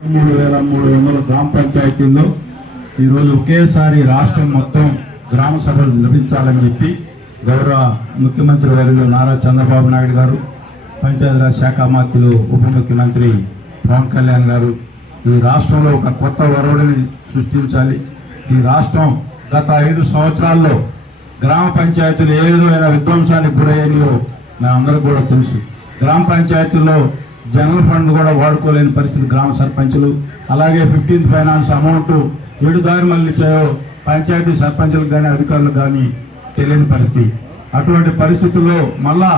మూడు వేల మూడు వందల గ్రామ పంచాయతీల్లో ఈరోజు ఒకేసారి రాష్ట్రం మొత్తం గ్రామ సభలు నిర్వహించాలని చెప్పి గౌరవ ముఖ్యమంత్రి వర్యులు నారా చంద్రబాబు నాయుడు గారు పంచాయతీరాజ్ శాఖ మంత్రులు ఉప ముఖ్యమంత్రి పవన్ కళ్యాణ్ గారు ఈ రాష్ట్రంలో ఒక కొత్త వరవడిని సృష్టించాలి. ఈ రాష్ట్రం గత ఐదు సంవత్సరాల్లో గ్రామ పంచాయతీలు ఏ విధమైన విధ్వంసానికి గురయ్యాయో మనందరికీ కూడా తెలుసు. గ్రామ పంచాయతీల్లో జనరల్ ఫండ్ కూడా వాడుకోలేని పరిస్థితి గ్రామ సర్పంచులు. అలాగే ఫిఫ్టీన్త్ ఫైనాన్స్ అమౌంట్ ఏడు దారి ఇచ్చాయో పంచాయతీ సర్పంచులకు కానీ అధికారులకు కానీ తెలియని పరిస్థితి. అటువంటి పరిస్థితుల్లో మళ్ళా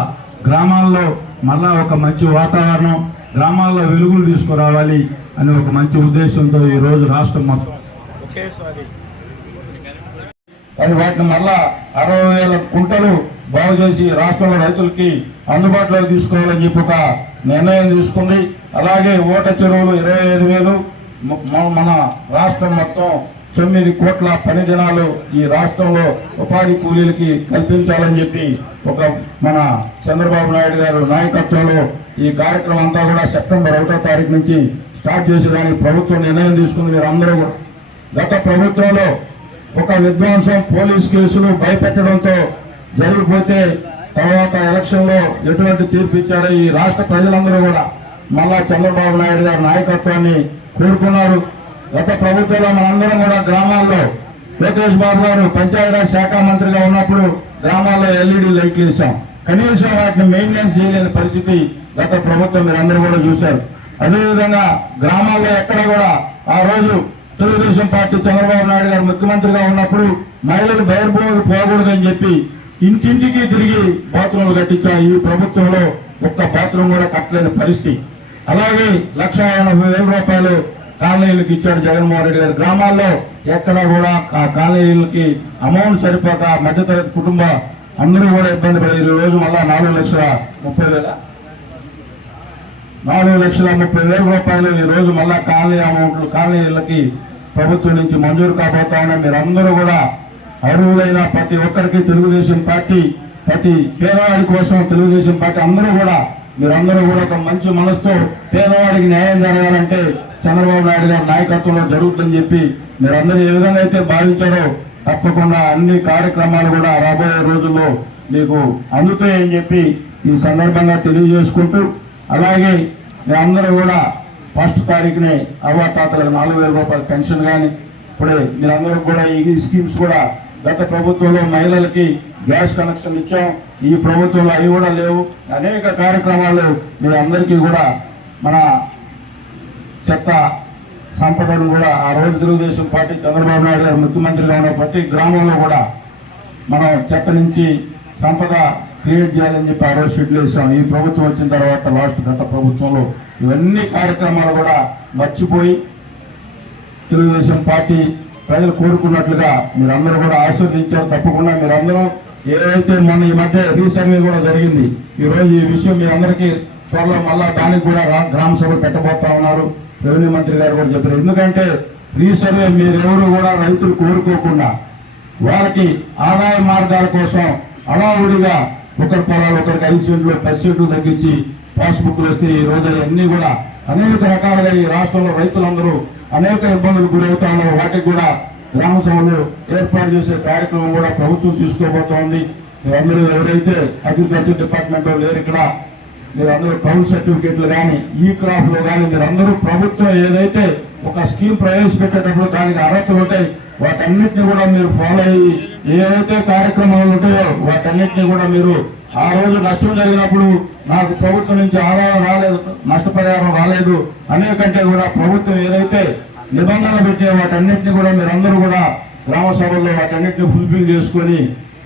గ్రామాల్లో మళ్ళా ఒక మంచి వాతావరణం గ్రామాల్లో వెలుగులు తీసుకురావాలి అనే ఒక మంచి ఉద్దేశంతో ఈ రోజు రాష్ట్రం మొత్తం. కానీ అది వాటిని మళ్ళా అరవై వేల కుంటలు బాగు చేసి రాష్ట్రంలో రైతులకి అందుబాటులోకి తీసుకోవాలని చెప్పి ఒక నిర్ణయం తీసుకుంది. అలాగే ఓట చెరువులు ఇరవై ఐదు వేలు మన రాష్ట్రం మొత్తం తొమ్మిది కోట్ల పని దినాలు ఈ రాష్ట్రంలో ఉపాధి కూలీలకి కల్పించాలని చెప్పి ఒక మన చంద్రబాబు నాయుడు గారు నాయకత్వంలో ఈ కార్యక్రమం అంతా కూడా సెప్టెంబర్ ఒకటో తారీఖు నుంచి స్టార్ట్ చేసేదానికి ప్రభుత్వం నిర్ణయం తీసుకుంది. మీరు అందరూ కూడా గత ప్రభుత్వంలో ఒక విధ్వంసం పోలీస్ కేసులు భయపెట్టడంతో జరిగిపోతే తర్వాత ఎలక్షన్లో ఎటువంటి తీర్పు ఇచ్చాడో ఈ రాష్ట్ర ప్రజలందరూ కూడా మళ్ళా చంద్రబాబు నాయుడు గారి నాయకత్వాన్ని కోరుకున్నారు. గత ప్రభుత్వంలో మనందరం కూడా గ్రామాల్లో లోకేష్ బాబు గారు పంచాయతీరాజ్ శాఖ మంత్రిగా ఉన్నప్పుడు గ్రామాల్లో ఎల్ఈడి లైట్లు ఇస్తాం కనీసం వాటిని మెయింటెనెన్స్ చేయలేని పరిస్థితి గత ప్రభుత్వం మీరు అందరూ కూడా చూశారు. అదేవిధంగా గ్రామాల్లో ఎక్కడ కూడా ఆ రోజు తెలుగుదేశం పార్టీ చంద్రబాబు నాయుడు గారు ముఖ్యమంత్రిగా ఉన్నప్పుడు మహిళలు బహిర్భూమికి పోకూడదని చెప్పి ఇంటింటికి తిరిగి బాత్రూములు కట్టించాయి ఈ ప్రభుత్వంలో ఒక్క బాత్రూమ్ కూడా కట్టలేని పరిస్థితి. అలాగే లక్ష వేల రూపాయలు కాలనీలకు ఇచ్చాడు జగన్మోహన్ రెడ్డి గారు. గ్రామాల్లో ఎక్కడ కూడా ఆ కాలనీలకి అమౌంట్ సరిపోక మధ్యతరగతి కుటుంబ అందరూ కూడా ఇబ్బంది పడేది. ఈ రోజు మళ్ళా నాలుగు లక్షల ముప్పై వేల నాలుగు లక్షల ముప్పై వేల రూపాయలు ఈ రోజు మళ్ళా కాలనీ అమౌంట్లు కాలనీలకి ప్రభుత్వం నుంచి మంజూరు కాబోతా మీరందరూ కూడా అర్హులైన ప్రతి ఒక్కరికి తెలుగుదేశం పార్టీ ప్రతి పేదవాడి కోసం తెలుగుదేశం పార్టీ అందరూ కూడా మీరందరూ కూడా ఒక మంచి మనసుతో పేదవాడికి న్యాయం జరగాలంటే చంద్రబాబు నాయుడు గారి నాయకత్వంలో జరుగుతుందని చెప్పి మీరందరూ ఏ విధంగా అయితే భావించారో తప్పకుండా అన్ని కార్యక్రమాలు కూడా రాబోయే రోజుల్లో మీకు అందుతాయని చెప్పి ఈ సందర్భంగా తెలియజేసుకుంటూ అలాగే మీరందరూ కూడా ఫస్ట్ తారీఖునే అవ్వాతాతలకు నాలుగు వేల రూపాయల పెన్షన్ కానీ ఇప్పుడే మీరందరూ కూడా ఈ స్కీమ్స్ కూడా గత ప్రభుత్వంలో మహిళలకి గ్యాస్ కనెక్షన్ ఇచ్చాం. ఈ ప్రభుత్వంలో అవి కూడా లేవు. అనేక కార్యక్రమాలు మీరందరికీ కూడా మన చెత్త సంపదను కూడా ఆ రోజు తెలుగుదేశం పార్టీ చంద్రబాబు నాయుడు గారు ముఖ్యమంత్రిగా ఉన్న ప్రతి గ్రామంలో కూడా మనం చెత్త నుంచి సంపద క్రియేట్ చేయాలని చెప్పి ఆ రోజు షెడ్యూల్ వేసాం. ఈ ప్రభుత్వం వచ్చిన తర్వాత లాస్ట్ గత ప్రభుత్వంలో ఇవన్నీ కార్యక్రమాలు కూడా మర్చిపోయి తెలుగుదేశం పార్టీ ప్రజలు కోరుకున్నట్లుగా మీరందరూ కూడా ఆస్వాదించారు తప్పకుండా మీరందరూ ఏదైతే మొన్న ఈ మధ్య రీసర్వే కూడా జరిగింది ఈ రోజు ఈ విషయం మీరందరికీ త్వరలో మళ్ళా దానికి కూడా గ్రామ సభలు పెట్టబోతా ఉన్నారు. రెవెన్యూ మంత్రి గారు కూడా చెప్పారు. ఎందుకంటే రీసర్వే మీరెవరు కూడా రైతులు కోరుకోకుండా వారికి ఆదాయ మార్గాల కోసం అడావుడిగా ఒకరి పొలాలు ఒకరికి ఐదు సెంట్లు పది సెంట్లు తగ్గించి పాస్బుక్లు వస్తే ఈ రోజు అన్ని కూడా అనేక రకాలుగా ఈ రాష్ట్రంలో రైతులందరూ అనేక ఇబ్బందులు గురవుతా ఉన్నారు. వాటికి కూడా గ్రామ సభలు ఏర్పాటు చేసే కార్యక్రమం కూడా ప్రభుత్వం తీసుకోబోతోంది. మీరందరూ ఎవరైతే అగ్రికల్చర్ డిపార్ట్మెంట్లో లేరు ఇక్కడ మీరందరూ కౌలు సర్టిఫికేట్లు కానీ ఈ క్రాఫ్ కానీ మీరందరూ ప్రభుత్వం ఏదైతే ఒక స్కీమ్ ప్రవేశపెట్టేటప్పుడు దానికి అర్హతలు ఉంటాయి. వాటన్నిటిని కూడా మీరు ఫాలో అయ్యి ఏవైతే కార్యక్రమాలు ఉంటాయో వాటన్నిటిని కూడా మీరు ఆ రోజు నష్టం జరిగినప్పుడు నాకు ప్రభుత్వం నుంచి ఆదాయం రాలేదు నష్టపరిహారం రాలేదు అనేకంటే కూడా ప్రభుత్వం ఏదైతే నిబంధనలు పెట్టే వాటన్నిటిని కూడా మీరందరూ కూడా గ్రామ సభల్లో వాటన్నిటిని ఫుల్ఫిల్ చేసుకొని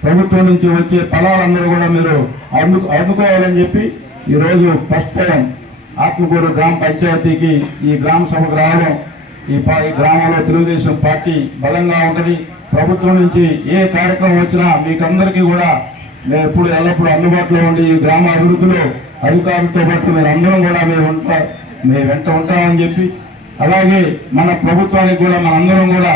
ప్రభుత్వం నుంచి వచ్చే ఫలాలందరూ కూడా మీరు అందు అందుకోవాలని చెప్పి ఈరోజు ఫస్ట్ టైం ఆత్మకూరు గ్రామ పంచాయతీకి ఈ గ్రామ సభకు రావడం ఈ ఈ గ్రామంలో తెలుగుదేశం పార్టీ బలంగా ఉండని ప్రభుత్వం నుంచి ఏ కార్యక్రమం వచ్చినా మీకందరికీ కూడా మేము ఎప్పుడు ఎల్లప్పుడూ అందుబాటులో ఉండి ఈ గ్రామ అభివృద్ధిలో అధికారులతో పాటు మీరు అందరం కూడా మేము ఉంటా మేము వెంట ఉంటామని చెప్పి అలాగే మన ప్రభుత్వానికి కూడా మనందరం కూడా